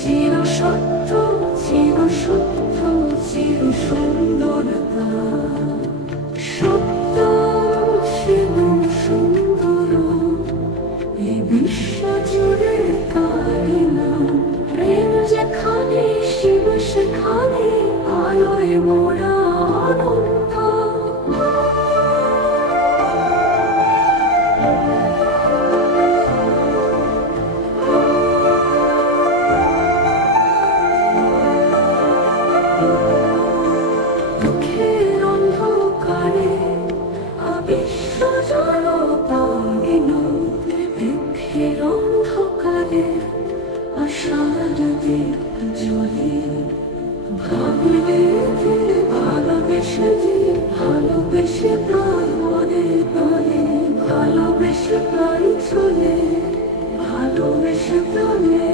চির সত্য, চির সত্য, চির সুন্দরতা। সত্য শিব সুন্দর, এই বিশ্ব জুড়ে তারি নাম। প্রেম যেখানে শিব সেখানে আলোয় মোরা আনন্দ। দুঃখের অন্ধকারে অবিশ্ব জলপাইল, বৃক্ষের অন্ধকারে আশার দীপ জ্বলে। ভাবলে ভালোবেসে ভালোবেসে প্রাণ মনে প্রাণে, ভালোবেসে প্রাণ চলে, ভালোবেসে প্রাণে